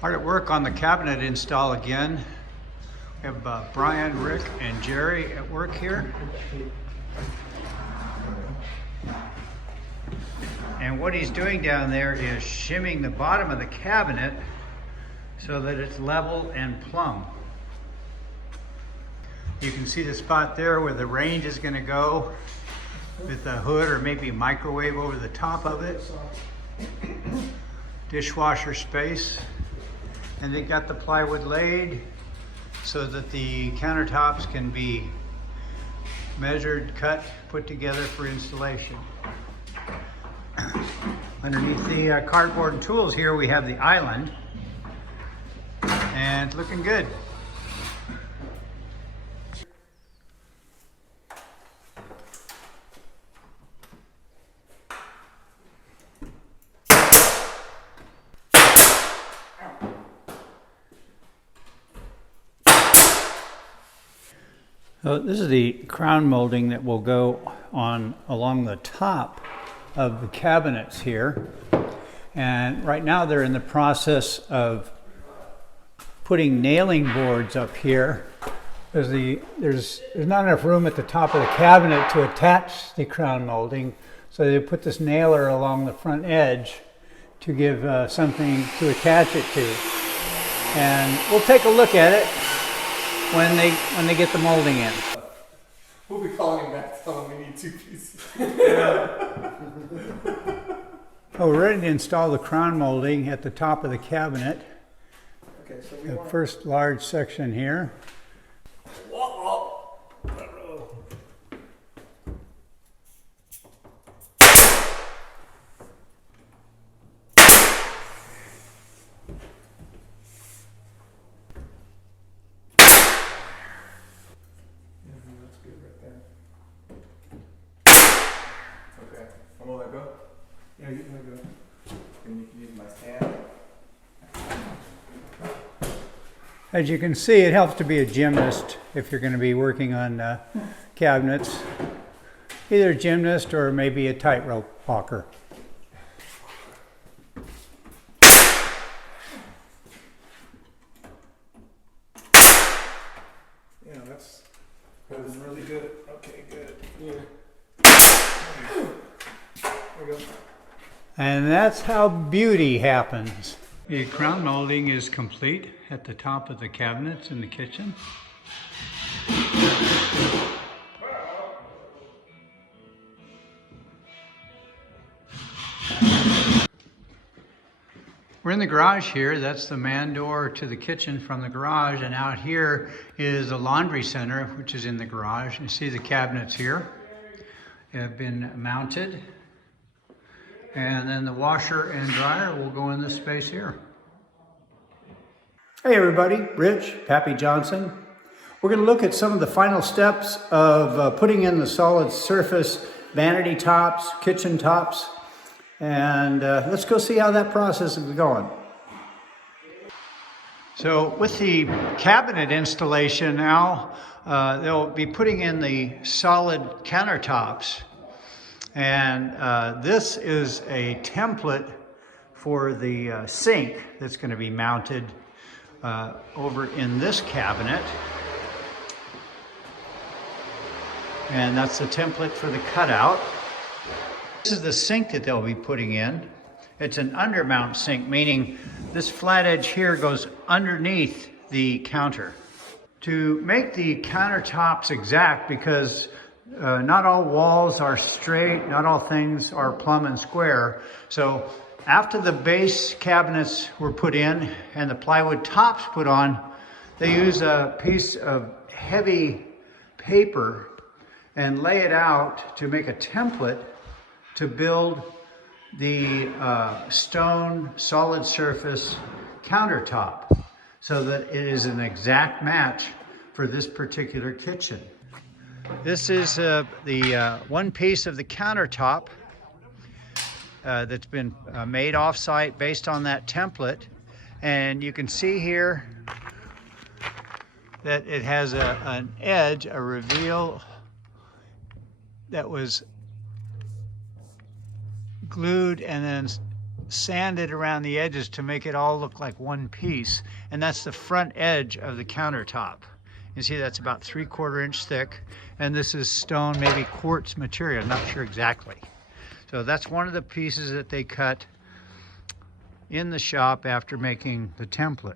Hard at work on the cabinet install again. We have Brian, Rick, and Jerry at work here. And what he's doing down there is shimming the bottom of the cabinet so that it's level and plumb. You can see the spot there where the range is going to go with a hood or maybe a microwave over the top of it. Dishwasher space. And they got the plywood laid so that the countertops can be measured, cut, put together for installation. Underneath the cardboard and tools here we have the island, and it's looking good. So this is the crown molding that will go on along the top of the cabinets here. And right now they're in the process of putting nailing boards up here. There's not enough room at the top of the cabinet to attach the crown molding, so they put this nailer along the front edge to give something to attach it to. And we'll take a look at it when they get the molding in. We'll be calling him back to tell him we need 2 pieces. Oh, we're ready to install the crown molding at the top of the cabinet. Okay, so The first large section here. That's good right there. Okay, I'm gonna let go. Yeah, you can let go. And you can use my stand. As you can see, it helps to be a gymnast if you're going to be working on cabinets. Either a gymnast or maybe a tightrope walker. Yeah, that was really good. Okay, good. Yeah. There we go. And that's how beauty happens. The crown molding is complete at the top of the cabinets in the kitchen. We're in the garage here. That's the man door to the kitchen from the garage. And out here is the laundry center, which is in the garage. You see the cabinets here have been mounted. And then the washer and dryer will go in this space here. Hey everybody, Rich, Pappy Johnson. We're going to look at some of the final steps of putting in the solid surface vanity tops, kitchen tops, and let's go see how that process is going. So with the cabinet installation now, they'll be putting in the solid countertops. And this is a template for the sink that's going to be mounted over in this cabinet. And that's the template for the cutout. This is the sink that they'll be putting in. It's an undermount sink, meaning this flat edge here goes underneath the counter. To make the countertops exact, because not all walls are straight, not all things are plumb and square. So after the base cabinets were put in and the plywood tops put on, they use a piece of heavy paper and lay it out to make a template to build the stone solid surface countertop so that it is an exact match for this particular kitchen. This is the one piece of the countertop that's been made off-site based on that template. And you can see here that it has an edge, a reveal that was glued and then sanded around the edges to make it all look like one piece. And that's the front edge of the countertop. You see that's about 3/4 inch thick. And this is stone, maybe quartz material, not sure exactly. So that's one of the pieces that they cut in the shop after making the template.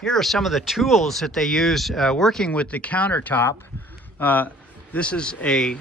Here are some of the tools that they use working with the countertop. This is a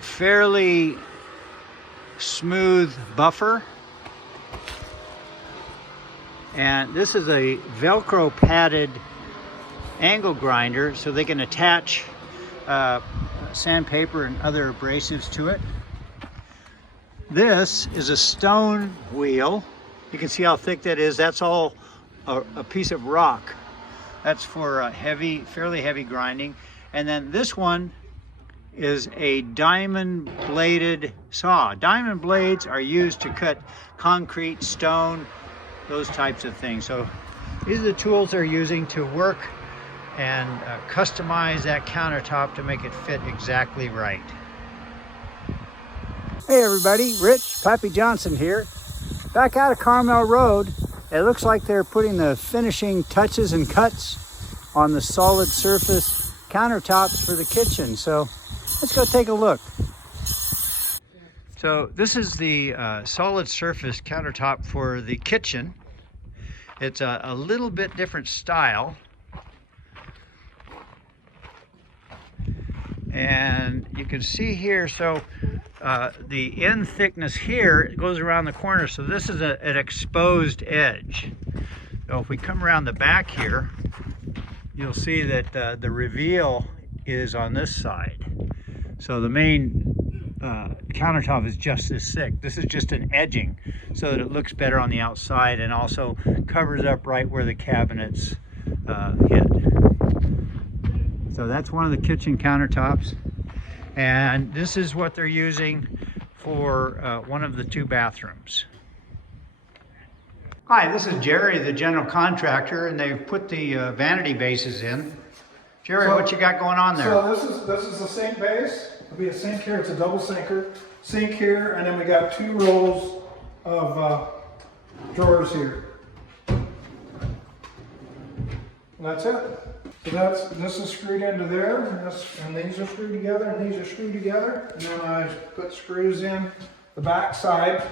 fairly smooth buffer. And this is a Velcro padded angle grinder so they can attach sandpaper and other abrasives to it. This is a stone wheel. You can see how thick that is. That's all a piece of rock. That's for fairly heavy grinding. And then this one is a diamond bladed saw. Diamond blades are used to cut concrete, stone, those types of things. So these are the tools they're using to work and customize that countertop to make it fit exactly right. Hey everybody, Rich Pappy Johnson here. Back out of Carmel Road. It looks like they're putting the finishing touches and cuts on the solid surface countertops for the kitchen. So let's go take a look. So this is the solid surface countertop for the kitchen. It's a little bit different style. And you can see here, so the end thickness here goes around the corner. So this is an exposed edge. So if we come around the back here, you'll see that the reveal is on this side. So the main countertop is just this thick. This is just an edging so that it looks better on the outside and also covers up right where the cabinets hit. So that's one of the kitchen countertops. And this is what they're using for one of the 2 bathrooms. Hi, this is Jerry, the general contractor, and they've put the vanity bases in. Jerry, what you got going on there? So this is the sink base. It'll be a sink here. It's a double sinker. Sink here, and then we got 2 rows of drawers here. And that's it. So this is screwed into there, and these are screwed together, and these are screwed together, and then I put screws in the back side.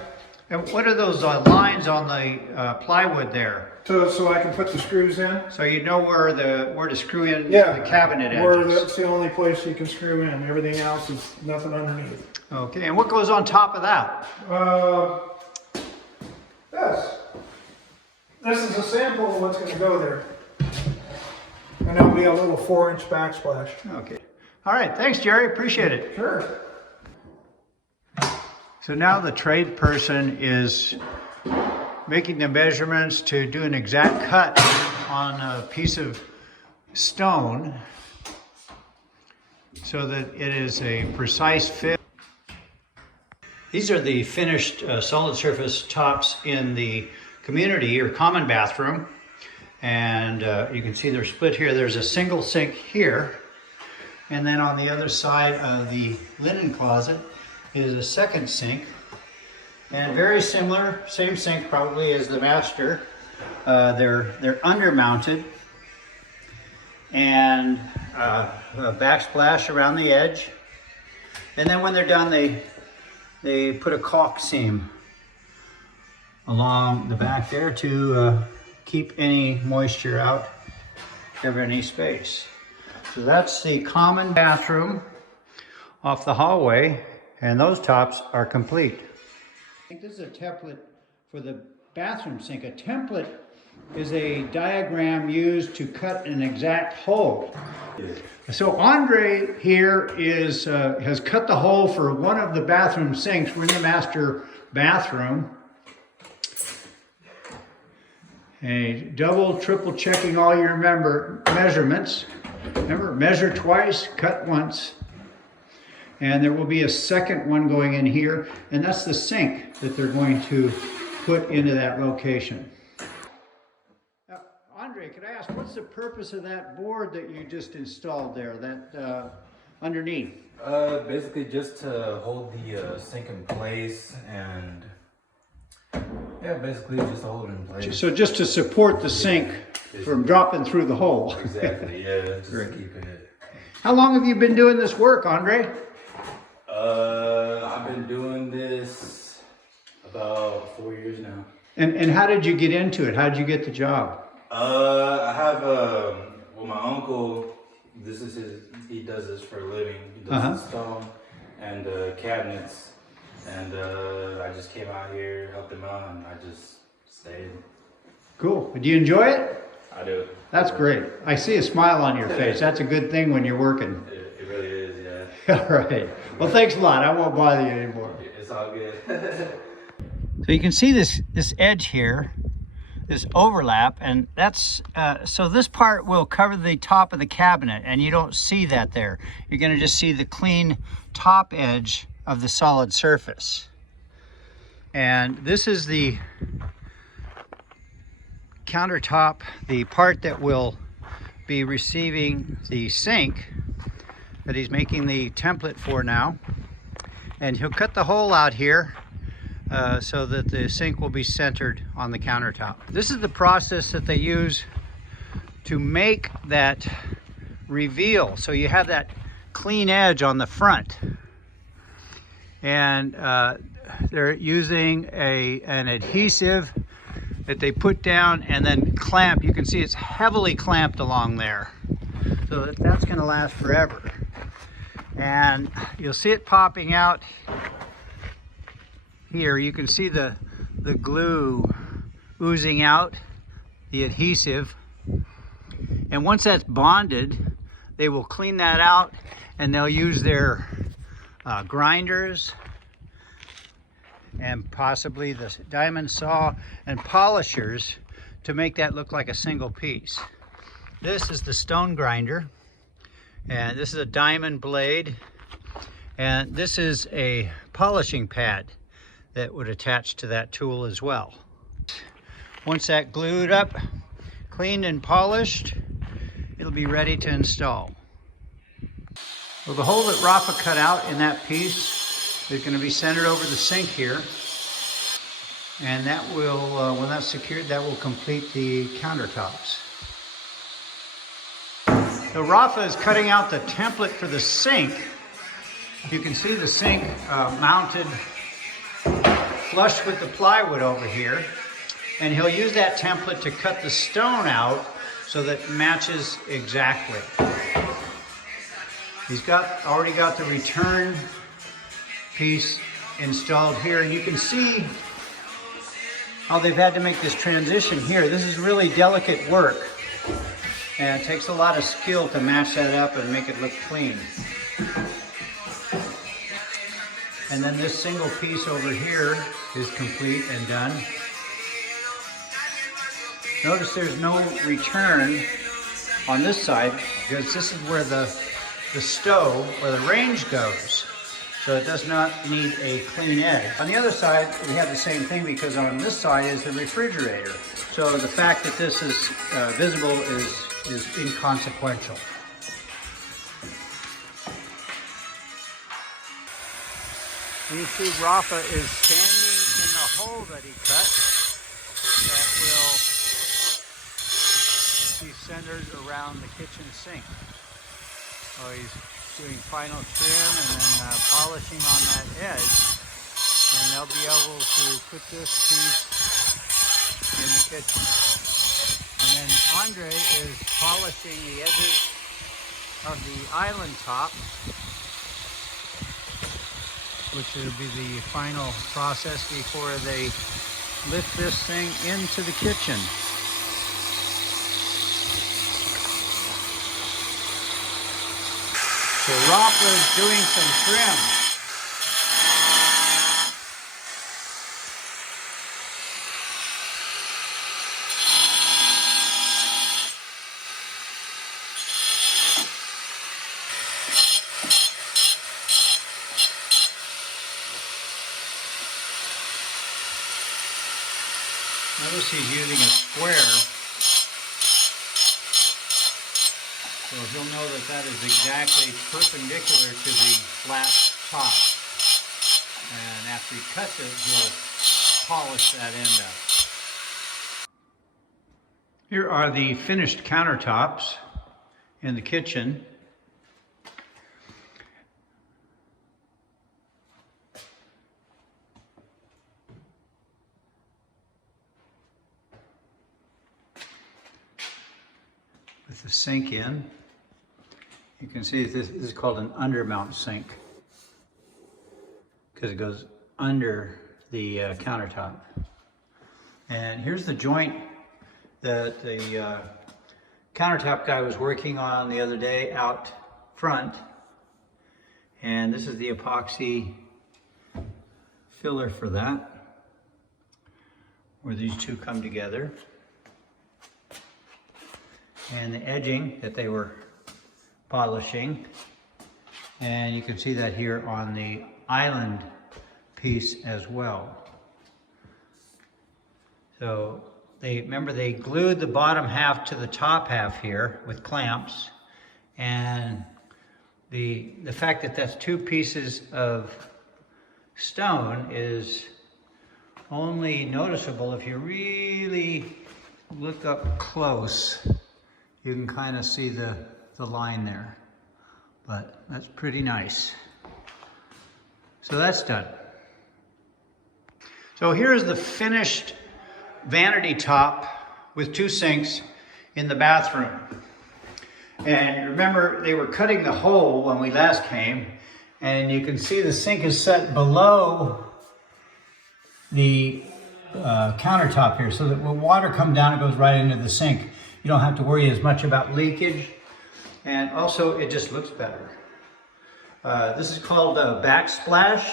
And what are those lines on the plywood there? So I can put the screws in. So you know where to screw in the cabinet edges. Where that's the only place you can screw in. Everything else is nothing underneath. Okay, and what goes on top of that? This is a sample of what's going to go there. And there'll be a little 4-inch backsplash. Okay. All right, thanks Jerry, appreciate it. Sure. So now the trade person is making the measurements to do an exact cut on a piece of stone so that it is a precise fit. These are the finished solid surface tops in the community or common bathroom. And you can see they're split here. There's a single sink here. And then on the other side of the linen closet is a second sink. And very similar, same sink probably as the master. They're undermounted. And a backsplash around the edge. And then when they're done, they put a caulk seam along the back there to keep any moisture out of any space. So that's the common bathroom off the hallway, and those tops are complete. I think this is a template for the bathroom sink. A template is a diagram used to cut an exact hole. So Andre here has cut the hole for one of the bathroom sinks. We're in the master bathroom. And double, triple checking all your measurements. Remember, measure twice, cut once. And there will be a second one going in here, and that's the sink that they're going to put into that location. Andre, could I ask, what's the purpose of that board that you just installed there, that underneath? Basically just to hold the sink in place and Yeah, basically just hold it in place. So just to support the sink from dropping through the hole. Exactly, yeah, just Great. keep it. How long have you been doing this work, Andre? I've been doing this about 4 years now. And how did you get into it? How did you get the job? I have, well, my uncle, this is he does this for a living. He does stone and cabinets. And I just came out here, helped him out, and I just stayed. Cool. Do you enjoy it? I do. That's great. I see a smile on your face. That's a good thing when you're working. It really is, yeah. All right. Well, thanks a lot. I won't bother you anymore. It's all good. So you can see this edge here, this overlap, and that's, so this part will cover the top of the cabinet, and you don't see that there. You're going to just see the clean top edge of the solid surface. And this is the countertop, the part that will be receiving the sink that he's making the template for now. And he'll cut the hole out here so that the sink will be centered on the countertop. This is the process that they use to make that reveal. So you have that clean edge on the front. And they're using an adhesive that they put down and then clamp. You can see it's heavily clamped along there. So that's going to last forever. And you'll see it popping out here. You can see the glue oozing out, the adhesive. And once that's bonded, they will clean that out and they'll use their grinders and possibly the diamond saw and polishers to make that look like a single piece. This is the stone grinder, and this is a diamond blade, and this is a polishing pad that would attach to that tool as well. Once that glued up, cleaned and polished, it'll be ready to install. Well, the hole that Rafa cut out in that piece is going to be centered over the sink here, and that will, when that's secured, that will complete the countertops. So Rafa is cutting out the template for the sink. You can see the sink mounted flush with the plywood over here, and he'll use that template to cut the stone out so that it matches exactly. He's already got the return piece installed here, and you can see how they've had to make this transition here. This is really delicate work, and it takes a lot of skill to match that up and make it look clean. And then this single piece over here is complete and done. Notice there's no return on this side because this is where the stove or the range goes. So it does not need a clean edge. On the other side, we have the same thing because on this side is the refrigerator. So the fact that this is visible is inconsequential. You see Rafa is standing in the hole that he cut that will be centered around the kitchen sink. So he's doing final trim and then polishing on that edge, and they'll be able to put this piece in the kitchen. And then Andre is polishing the edges of the island top, which will be the final process before they lift this thing into the kitchen. So Rafa is doing some trim. Notice he's using a square, so he'll know that that is exactly perpendicular to the flat top. And after he cuts it, he'll polish that end up. Here are the finished countertops in the kitchen. With the sink in. You can see this is called an undermount sink because it goes under the countertop. And here's the joint that the countertop guy was working on the other day out front. And this is the epoxy filler for that, where these two come together. And the edging that they were polishing, and you can see that here on the island piece as well. So they glued the bottom half to the top half here with clamps, and the fact that that's two pieces of stone is only noticeable if you really look up close. You can kind of see the line there, but that's pretty nice. So that's done. So here's the finished vanity top with two sinks in the bathroom. And remember, they were cutting the hole when we last came, and you can see the sink is set below the countertop here, so that when water comes down, it goes right into the sink. You don't have to worry as much about leakage, and also it just looks better. This is called a backsplash,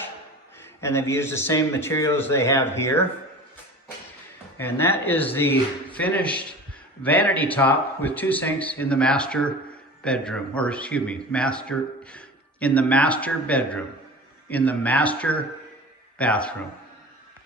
and they've used the same materials they have here. And that is the finished vanity top with two sinks in the master bedroom, or excuse me, in the master bedroom, in the master bathroom.